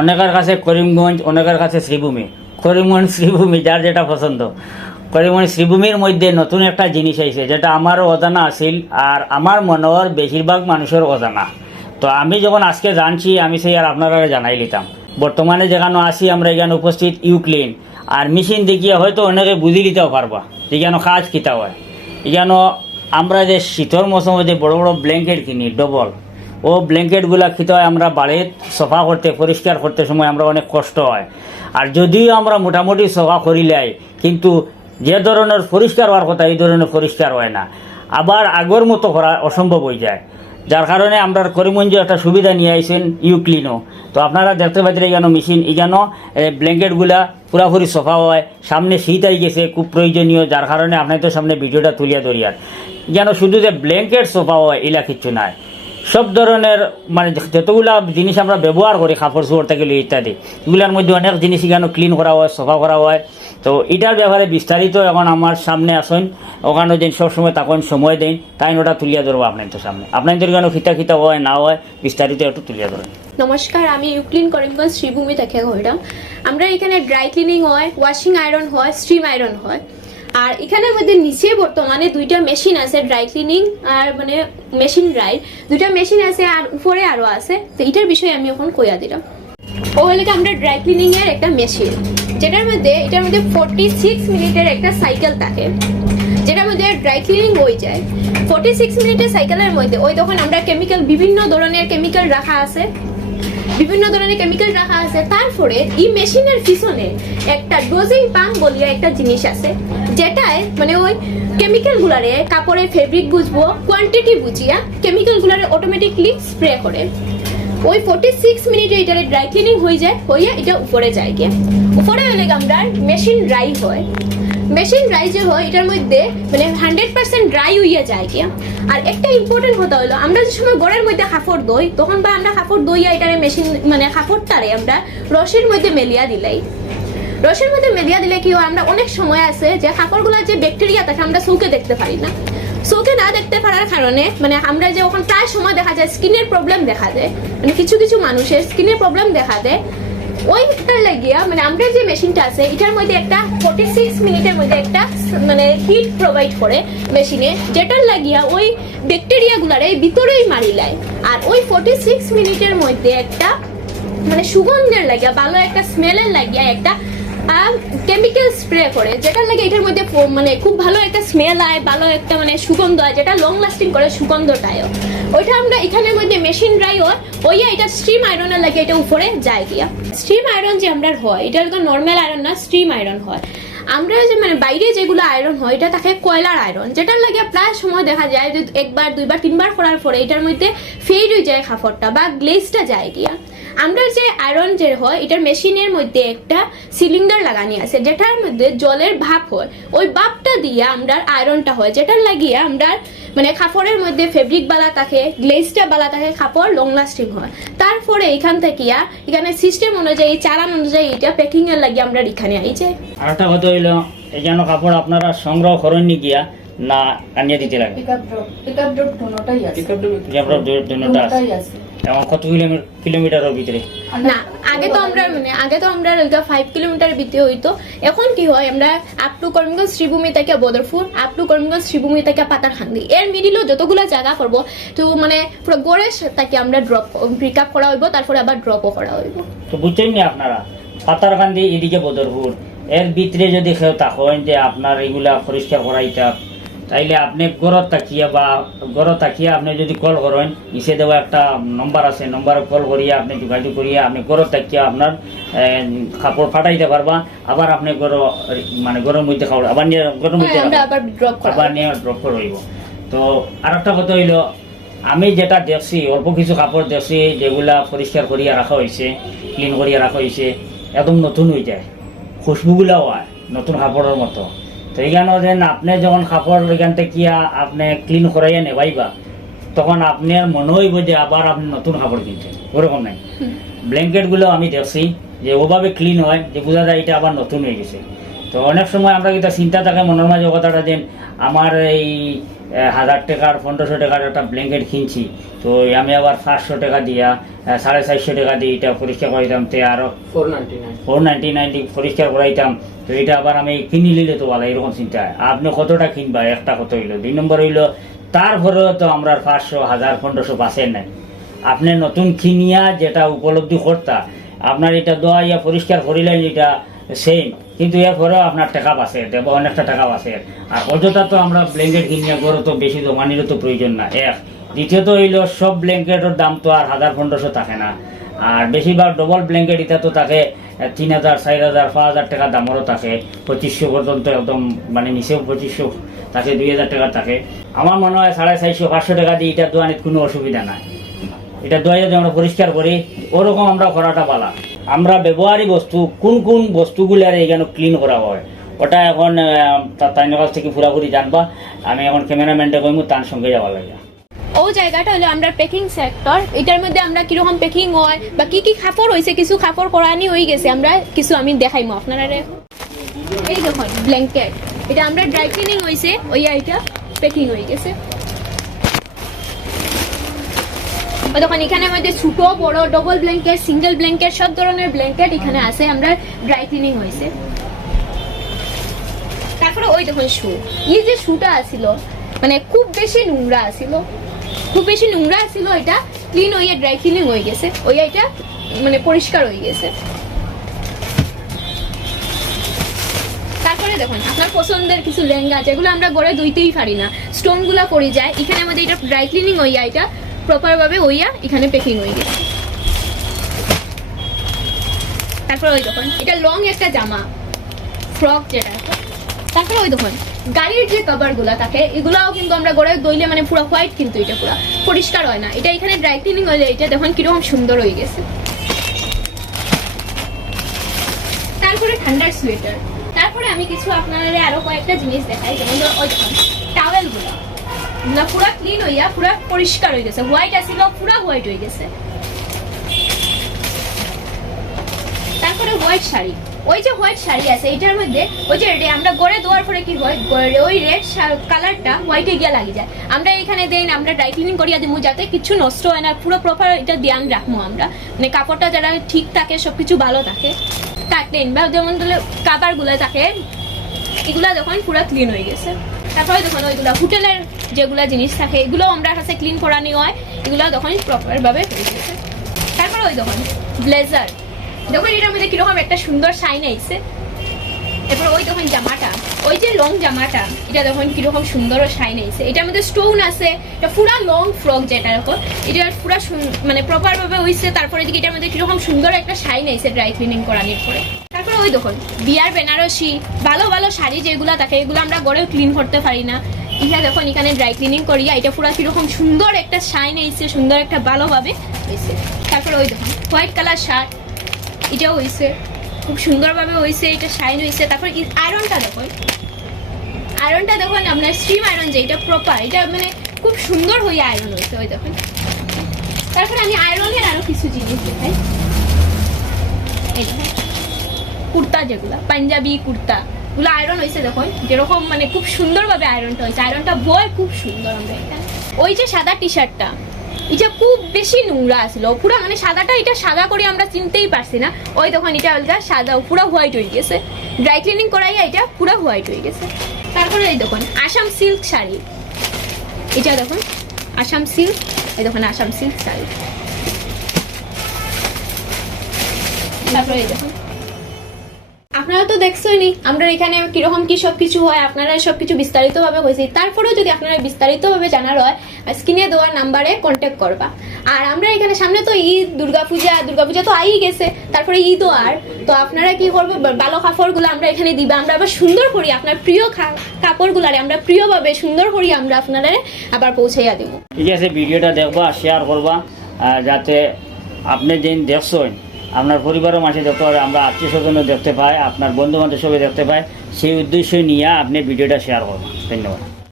অনেকের কাছে করিমগঞ্জ, অনেকের কাছে শ্রীভূমি। করিমগঞ্জ, শ্রীভূমি, যার যেটা পছন্দ। করিমগঞ্জ, শ্রীভূমির মধ্যে নতুন একটা জিনিস আইছে, যেটা আমারও অজানা আছিল আর আমার মনের বেশিরভাগ মানুষের অজানা। তো আমি যখন আজকে জানছি, আমি সেই আর আপনারা জানাই লিতাম বর্তমানে যেখানে আসি আমরা এখানে উপস্থিত ইউক্লিন আর মেশিন দেখিয়ে হয়তো অনেকে বুঝি নিতেও পারবা যেখানে কাজ কিতা হয়। এখানে আমরা যে শীতর মৌসুমে যে বড় বড় ব্ল্যাঙ্কেট কিনি, ডবল ও ব্ল্যাঙ্কেটগুলা খেতে হয় আমরা বাড়ির সফা করতে, পরিষ্কার করতে সময় আমরা অনেক কষ্ট হয়। আর যদিও আমরা মোটামুটি সফা করিলাই কিন্তু যে ধরনের পরিষ্কার হওয়ার কথা এই ধরনের পরিষ্কার হয় না। আবার আগের মতো করা অসম্ভব হয়ে যায়। যার কারণে আমরা করিমগঞ্জে একটা সুবিধা নিয়ে আইছেন ইউক্লিনও। তো আপনারা দেখতে পাচ্ছেন এখানে মেশিন, এখানে ব্ল্যাঙ্কেটগুলা পুরাপুরি সফা হয়, সামনে শীত আই গেছে, খুব প্রয়োজনীয়, যার কারণে আপনার তো সামনে ভিডিওটা তুলিয়া ধরিয়ার। যেন শুধু যে ব্ল্যাঙ্কেট সোফা হয়, এলা কিচ্ছু নাই। সব ধরনের মানে যতগুলা জিনিস আমরা ব্যবহার করি, কাপড়, চোপড় থেকে ইত্যাদি, এগুলোর মধ্যে অনেক জিনিস এখানে ক্লিন করা হয়, সফা করা হয়। তো এটার ব্যাপারে বিস্তারিত এখন আমার সামনে আসেন। ওখানে যেন সবসময় তখন সময় দেন তাই ওটা তুলিয়া ধরবো আপনাদের সামনে। আপনাদের কেন খিতা খিতা হয়, না হয়, বিস্তারিত একটু তুলিয়া ধরেন। নমস্কার, আমি ইউক্লিন করিমগঞ্জ শ্রীভূমি থেকে হইরাম আমরা এখানে ড্রাই ক্লিনিং হয় ওয়াশিং আয়রন হয় স্ট্রিম আয়রন হয়। আর এখানের মধ্যে নিচে বর্তমানে দুইটা মেশিন আছে ড্রাই ক্লিনিং আর মানে মেশিন ড্রাই দুইটা মেশিন আছে আর উপরে আরও আছে। তো এটার বিষয়ে আমি এখন কইয়া দিলাম। ও হলে আমরা ড্রাই ক্লিনিং এর একটা মেশিন যেটার মধ্যে এটার মধ্যে ফোরটি সিক্স মিনিটের একটা সাইকেল থাকে। যেটার মধ্যে ড্রাই ক্লিনিং হয়ে যায়। ফোরটি সিক্স মিনিটের সাইকেলের মধ্যে ওই তখন আমরা কেমিক্যাল বিভিন্ন ধরনের কেমিক্যাল রাখা আছে। বিভিন্ন ধরনের কেমিক্যাল রাখা আছে। তারপরে এই মেশিনের পিছনে একটা ডোজিং পাম্প বলিয়া একটা জিনিস আছে, যেটায় মানে ওই কেমিক্যাল গুলারে কাপড়ের ফেব্রিক বুঝব কোয়ান্টিটি বুঝিয়া কেমিক্যাল গুলারে অটোমেটিকলি স্প্রে করে। ওই ফোর্টি সিক্স মিনিটে এটারে ড্রাই ক্লিনিং হয়ে যায়, হইয়া এটা উপরে যায় গিয়ে। উপরে হলে আমরা মেশিন ড্রাই হয়। মেশিন ড্রাই যে হয়, এটার মধ্যে মানে হান্ড্রেড পার্সেন্ট ড্রাই হইয়া যায় কি আর একটা ইম্পর্টেন্ট কথা হলো, আমরা যে সময় গড়ের মধ্যে কাপড় দই, তখন বা আমরা কাপড় দইয়া এটারে মেশিন মানে কাপড়টারে আমরা রসের মধ্যে মেলিয়া দিলাই। রসের মধ্যে মেলিয়া দিলে কি হয়, আমরা অনেক সময় আছে যে কাপড়গুলোর যে ব্যাকটেরিয়া থাকে আমরা চৌকে দেখতে পারি না। চোখে না দেখতে পারার কারণে মানে আমরা যে ওখানে প্রায় সময় দেখা যায় স্কিনের প্রবলেম দেখা যায় মানে কিছু কিছু মানুষের স্কিনের প্রবলেম দেখা দেয়। ওইটার লাগিয়া মানে আমরা যে মেশিনটা আছে, এটার মধ্যে একটা ফোর্টি সিক্স মিনিটের মধ্যে একটা মানে হিট প্রোভাইড করে মেশিনে, যেটার লাগিয়া ওই ব্যাকটেরিয়া গুলারে ভিতরেই মারিলায় আর ওই ফোর্টি সিক্স মিনিটের মধ্যে একটা মানে সুগন্ধের লাগিয়া, ভালো একটা স্মেলের লাগিয়া একটা কেমিক্যাল স্প্রে করে, যেটার লাগে এটার মধ্যে মানে খুব ভালো একটা স্মেল হয় ভালো একটা মানে সুগন্ধ হয় যেটা লং লাস্টিং করে সুগন্ধটায়ও। ওইটা আমরা এখানের মধ্যে মেশিন ড্রাই হয়, ওইয়া এটা স্ট্রিম আয়রনের লাগে এটা উপরে যায় গিয়া। স্ট্রিম আয়রন যে আমরা হয়, এটা তো নর্মাল আয়রন না স্ট্রিম আয়রন হয়। আমরা যে মানে বাইরে যেগুলো আয়রন হয়, এটা থাকে কয়লার আয়রন যেটার লাগে প্রায় সময় দেখা যায় যে একবার, দুইবার, তিনবার করার পরে এটার মধ্যে ফেড হয়ে যায় খাফরটা বা গ্লেজটা যায় গিয়া। আমরা যে আয়রন যে হয়, এটার মেশিনের মধ্যে একটা সিলিন্ডার লাগানি আছে, যেটার মধ্যে জলের ভাপ হয়। ওই ভাপটা দিয়ে আমরা আয়রনটা হয়, যেটার লাগিয়ে আমরা মানে কাপড়ের মধ্যে ফেব্রিক বালা থাকে গ্লেজটা বালা থাকে, কাপড় লং লাস্টিং হয়। তারপরে এখান থেকে এখানে সিস্টেম অনুযায়ী, চালান অনুযায়ী এটা প্যাকিং এর লাগিয়ে আমরা এখানে আইছে। আর একটা কথা হইল এখানে কাপড় আপনারা সংগ্রহ করেন নি গিয়া না আনিয়ে দিতে লাগে। পিকআপ ড্রপ পিকআপ ড্রপ দুটোটাই আছে। আপনার দুটা আছে। আছে। এবং কত কিলোমিটার কিলোমিটারের ভিতরে। না আগে তো আমরা মানে আগে তো আমরা ওইটা ফাইভ ভিতরে হইতো। এখন কি হয় আমরা আপ টু করিমগঞ্জ শ্রীভূমি থেকে বদরপুর আপ টু করিমগঞ্জ শ্রীভূমি থেকে পাতারখান্দি এর মিডিলও যতগুলো জায়গা করব তো মানে পুরো গড়ের তাকে আমরা ড্রপ পিক আপ করা হইব তারপরে আবার ড্রপও করা হইব। তো বুঝছেন নি আপনারা এদিকে বদরপুর এর ভিতরে যদি কেউ থাকেন যে আপনার এগুলা পরিষ্কার করাইতা তাইলে আপনি গড়ত তাকিয়া বা গড়ত তাকিয়া আপনি যদি কল করেন নিচে দেওয়া একটা নম্বর আছে নম্বরে কল করিয়া আপনি যোগাযোগ করিয়া আপনি গড়ত তাকিয়া আপনার কাপড় ফাটাইতে পারবা আবার আপনি গড় মানে গরমের মধ্যে খাওয়া আবার নিয়ে গরমের মধ্যে হ্যাঁ। আবার নিয়ে ড্রপ করে তো আর একটা কথা হইল আমি যেটা দেখছি অল্প কিছু কাপড় দেখছি যেগুলা পরিষ্কার করিয়া রাখা হয়েছে ক্লিন করিয়া রাখা হয়েছে একদম নতুন হয়ে যায় খুশবুগুলাও হয় নতুন কাপড়ের মতো। তো এইখানে যেন আপনি যখন কাপড় এখান থেকে আপনি ক্লিন করাইয়া নেবাইবা তখন আপনার মনে হইব যে আবার আপনি নতুন কাপড় কিনছেন। ওরকম নাই। ব্ল্যাঙ্কেটগুলো আমি দেখছি যে ওভাবে ক্লিন হয় যে বোঝা যায় এটা আবার নতুন হয়ে গেছে। তো অনেক সময় আমরা কিন্তু চিন্তা থাকে মনের মাঝে কথাটা যে আমার এই হাজার টাকার পনেরোশো টাকার একটা ব্ল্যাঙ্কেট কিনছি। তো আমি আবার পাঁচশো টাকা দিয়া সাড়ে চারশো টাকা দিয়ে এটা পরিষ্কার করাইতাম তে আরও four ninety nine four ninety ninety পরিষ্কার করাইতাম। তো এটা আবার আমি কিনি নিলে তো ভালো এরকম চিন্তা। আপনি কতটা কিনবা একটা কত হইল। দুই নম্বর হইল তারপরেও তো আমরা পাঁচশো হাজার পনেরোশো বাসের নাই। আপনি নতুন কিনিয়া যেটা উপলব্ধি করতা আপনার এটা দোয়া ইয়া পরিষ্কার করিলেন এটা সেম কিন্তু এরপরেও আপনার টাকা বাসে দেব, অনেকটা টাকা বাসে আর অযথা তো আমরা ব্ল্যাঙ্কেট কিনিয়া গরো তো বেশি জমানিরও তো প্রয়োজন না, এক। দ্বিতীয়ত হইল, সব ব্ল্যাঙ্কেটের দাম তো আর হাজার, পনেরোশো থাকে না। আর বেশিরভাগ ডবল ব্ল্যাঙ্কেট এটা তো থাকে তিন হাজার, চার হাজার, পাঁচ হাজার টাকা দামেরও থাকে। পঁচিশশো পর্যন্ত একদম মানে নিচেও পঁচিশশো থাকে, দুই হাজার টাকা থাকে। আমার মনে হয় সাড়ে চারশো, পাঁচশো টাকা দিয়ে এটা দোয়ানিত কোনো অসুবিধা নাই। এটা দোয়া যদি আমরা পরিষ্কার করি, ওরকম আমরা করাটা পালা আমরা ব্যবহারী বস্তু, কোন কোন বস্তুগুলার এখানে ক্লিন করা হয়? ওটা এখন তার কাছ থেকে পুরাপুরি জানবা। আমি এখন ক্যামেরাম্যানটা কইমু, তার সঙ্গে যাওয়া লাগে ও জায়গাটা হলো আমরা প্যাকিং সেক্টর এটার মধ্যে আমরা কীরকম প্যাকিং হয়, বা কি কি খাপড় হয়েছে কিছু খাপড় করানি হয়ে গেছে, আমরা কিছু আমি দেখাইমো আপনারা এই দেখুন ব্ল্যাঙ্কেট এটা আমরা ড্রাই ক্লিনিং হয়েছে ওই এটা প্যাকিং হয়ে গেছে। ও দেখুন, এখানে আমাদের ছোট, বড় ডবল ব্ল্যাঙ্কেট সিঙ্গেল ব্ল্যাঙ্কেট সব ধরনের ব্ল্যাঙ্কেট এখানে আছে, আমরা ড্রাই ক্লিনিং হয়েছে। তারপরে ওই দেখুন শু এই যে শুটা আছিল মানে খুব বেশি নোংরা আছিল খুব বেশি নোংরা আছিল এটা ক্লিন হয়ে ড্রাই ক্লিনিং হয়ে গেছে, ওই এটা মানে পরিষ্কার হয়ে গেছে। তারপরে দেখুন, আপনার পছন্দের কিছু লেহেঙ্গা, যেগুলো আমরা গড়ে ধুইতেই পারি না স্টোনগুলো পড়ে যায়, এখানে আমাদের এটা ড্রাই ক্লিনিং হইয়া এটা প্রপার ভাবে হইয়া এখানে প্যাকিং হয়ে গেছে। তারপরে ওই দোকান, এটা লং একটা জামা ফ্রক যেটা। তারপরে ওই দোকান, গাড়ির যে কভারগুলা থাকে, এগুলাও কিন্তু আমরা গড়ে দইলে মানে পুরো হোয়াইট কিন্তু এটা পুরো, পরিষ্কার হয় না। এটা এখানে ড্রাই ক্লিনিং হলে এটা দেখুন কীরকম সুন্দর হয়ে গেছে। তারপরে ঠান্ডার সোয়েটার তারপরে আমি কিছু আপনারা আরও কয়েকটা জিনিস দেখাই, যেমন ধরো এগুলা পুরা ক্লিন হইয়া পুরা পরিষ্কার হয়ে গেছে। হোয়াইট আছিল পুরা হোয়াইট হয়ে গেছে। তারপরে হোয়াইট শাড়ি। ওই যে হোয়াইট শাড়ি আছে এটার মধ্যে, ওই যে আমরা গড়ে দেওয়ার পরে কি হয় ওই রেড কালারটা হোয়াইটে গিয়া লাগি যায়। আমরা এখানে দেন, আমরা ড্রাই ক্লিনিং করিয়া দিমু যাতে কিছু নষ্ট হয় না, পুরো প্রপার এটা ধ্যান রাখব আমরা। মানে কাপড়টা যারা ঠিক থাকে, সবকিছু ভালো থাকে কাটেন বা যেমন ধরলে কাবারগুলো থাকে, এগুলা যখন পুরো ক্লিন হয়ে গেছে। তারপরে যখন ওইগুলা হোটেলের যেগুলা জিনিস থাকে, এগুলো আমরা কাছে ক্লিন করানি হয়, এগুলো তখন প্রপার ভাবে হয়ে গেছে। তারপরে ওই দোকান ব্লেজার দেখুন, এটার মধ্যে কীরকম একটা সুন্দর শাইন আইছে। এরপর ওই দেখুন জামাটা, ওই যে লং জামাটা, এটা দেখুন কীরকম সুন্দর শাইন আইছে। এটার মধ্যে স্টোন আছে, এটা পুরা লং ফ্রক যেটা এখন এটা পুরা মানে প্রপার ভাবে হইছে, তারপরে দিকে এটার মধ্যে কীরকম সুন্দর একটা শাইন আইছে ড্রাই ক্লিনিং করানোর পরে। তারপরে ওই দেখুন, বিয়ার বেনারসি, ভালো ভালো শাড়ি যেগুলা থাকে, এগুলো আমরা গড়েও ক্লিন করতে পারি না। ইহা দেখুন এখানে ড্রাই ক্লিনিং করিয়া এটা পুরা কীরকম সুন্দর একটা শাইন আইছে সুন্দর একটা ভালোভাবে হয়েছে। তারপরে ওই দেখুন হোয়াইট কালার শার্ট এটাও হয়েছে। খুব সুন্দরভাবে হয়েছে, এটা শাইন হয়েছে। তারপর আয়রনটা দেখুন আয়রনটা দেখুন আপনার স্ট্রিম আয়রন যে, এটা প্রপার এটা মানে খুব সুন্দর হয়ে আয়রন হয়েছে, ওই দেখুন তারপর আমি আয়রনের আরও কিছু জিনিস দেখাই। কুর্তা যেগুলা, পাঞ্জাবি কুর্তা। গুলো আয়রন হয়েছে দেখুন, যেরকম মানে খুব সুন্দরভাবে আয়রনটা হয়েছে আয়রনটা বয় খুব সুন্দর আমরা এটা। ওই যে সাদা টি শার্টটা এটা খুব বেশি নোংরা আসলো পুরো মানে সাদাটা এটা সাদা করে আমরা চিনতেই পারছি না। ওই তখন এটা অলগা সাদা পুরো হোয়াইট হয়ে গেছে। ড্রাই ক্লিনিং করাইয়া এটা পুরো হোয়াইট হয়ে গেছে। তারপরে এই দেখুন আসাম সিল্ক শাড়ি। এটা দেখুন আসাম সিল্ক এই দেখুন আসাম সিল্ক শাড়ি। তারপরে এই দেখুন আপনারা তো দেখছেনই, আমরা এখানে কীরকম কি সব কিছু হয়, আপনারা সব কিছু বিস্তারিতভাবে কইছি। তারপরেও যদি আপনারা বিস্তারিতভাবে জানার হয়, স্ক্রিনে দেওয়া নাম্বারে কন্ট্যাক্ট করবা। আর আমরা এখানে সামনে তো ঈদ, দুর্গাপূজা দুর্গাপূজা তো আই গেছে, তারপরে ঈদও আর। তো আপনারা কি করব ভালো কাপড়গুলো আমরা এখানে দিবা, আমরা আবার সুন্দর করি, আপনার প্রিয় কাপড়গুলারে আমরা প্রিয়ভাবে সুন্দর করি, আমরা আপনারা আবার পৌঁছাইয়া দিব ঠিক আছে, ভিডিওটা দেখবা শেয়ার করবা যাতে আপনি যেন দেখছেন আপনার পরিবারও মাঝে দেখতে পারে আমরা আত্মীয় স্বজনও দেখতে পাই, আপনার বন্ধু বান্ধব সবাই দেখতে পাই। সেই উদ্দেশ্য নিয়ে আপনি ভিডিওটা শেয়ার করবেন। ধন্যবাদ।